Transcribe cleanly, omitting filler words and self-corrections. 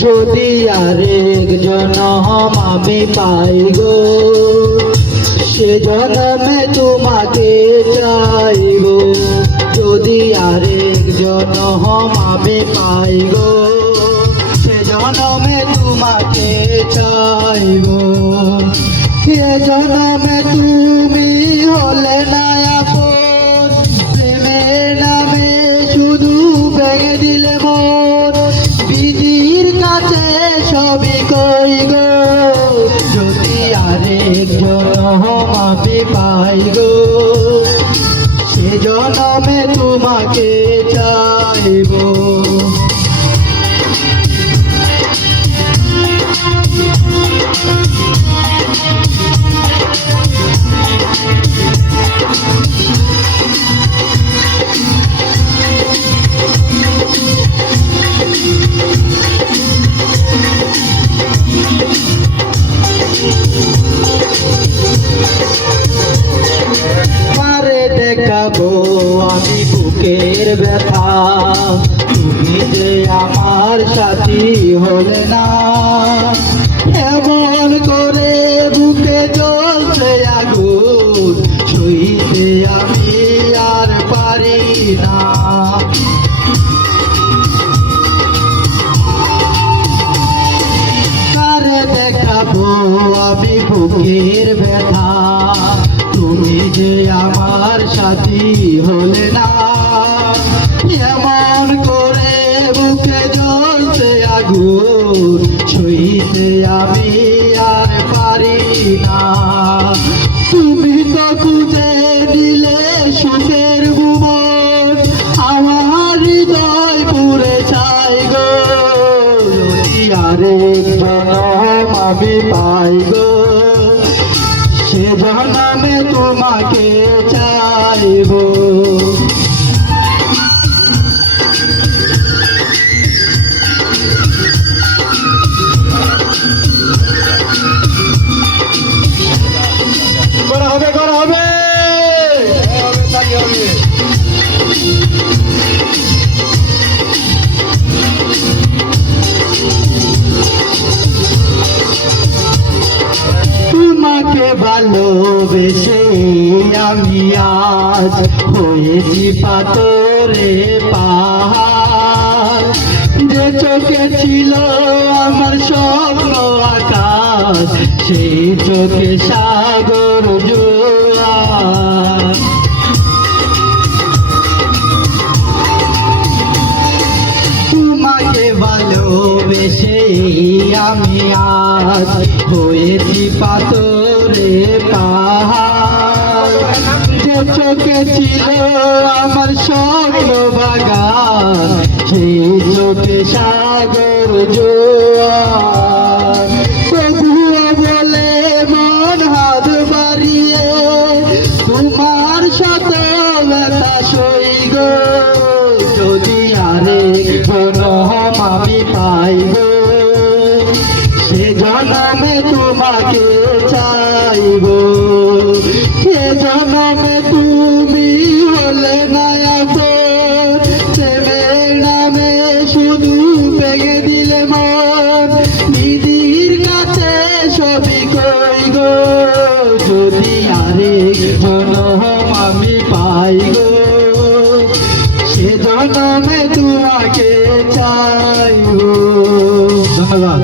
যদি আরেক জনম আমি পাই গো, সে জনমে তোমাকে চাইব। যদি আরেক জনম আমি পাই গো, সে জনমে তোমাকে চাইব। এ জনমে তুমি হলে না আপন, প্রেমের নামে শুধু ভেঙে দিলে মন। বিধির কাছে সবই কই গো, যদি আরেক জনম আমি পাই গো, সে জনমে তোমাকে চাইব। দেখাবো আমি বুকের ব্যথা, তুমি যে আমার সাথী হলে না। এমন করে বুকে জ্বলছে আগুন, সইতে আমি আর পারি না। কারে দেখাবো আমি বুকের ব্যথা, তুমি যে আমার সাথী হলে না। এমন করে বুকে জ্বলছে আগুন, সইতে আমি আর পারি না। তুমি তো খুঁজে দিলে সুখের ভুবন, আমার হৃদয় পুড়ে চাই গো। যদি আরেক জনম আমি পাই গো, সে জনমে তোমাকে চাইব। করা হবে, করা হবে, তাই হবে। তোমাকে ভালোবেসে আমি আজ হয়েছি পাথরে পাহাড়। যে চোখে ছিল আমার স্বপ্ন আকাশ, সেই চোখে সাগর জোয়ার। তোমাকে ভালোবেসে আমি আজ হয়েছি পাথরে পাহাড়। যে চোখে ছিল আমার স্বপ্ন বাগান, সেই চোখে সাগর জোয়ার। তবুও বলে মন হাত বাড়িয়ে তোমার সাথে ব্যথা সই গো। যদি আরেক জনম আমি পাই গো, সে জনমে তোমাকে চাইব। এ জনমে তুমি হলে না আপন, প্রেমের নামে শুধু ভেঙে দিলে মন। নিধির কাছে সবই কই গো, যদি আরেক জনম আমি পাই গো, সে জনমে তোমাকে চাইব। ধন্যবাদ।